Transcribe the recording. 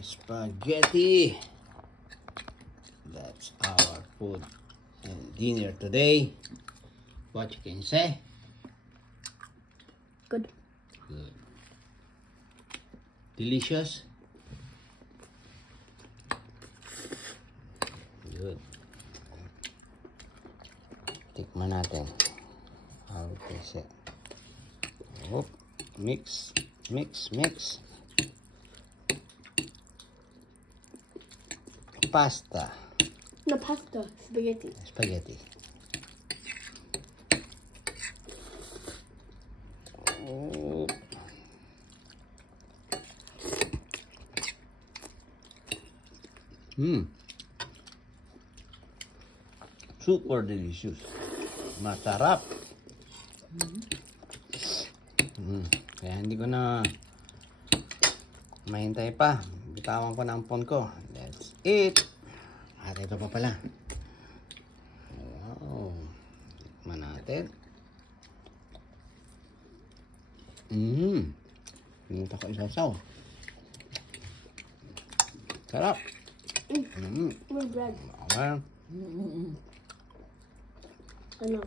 Spaghetti. That's our food and dinner today. What you can say? Good. Good. Delicious. Good. Tikman natin. How to say? Oh, mix, mix, mix. Pasta. No, pasta. Spaghetti. Spaghetti. Oh. Super delicious. Masarap. Kaya hindi ko na mahintay pa. Bitawan ko na ang phone ko. That's it. At ito pa pala. Wow. Tikman natin. Hindi ko isasaw. Sarap. With bread. Okay. Ano?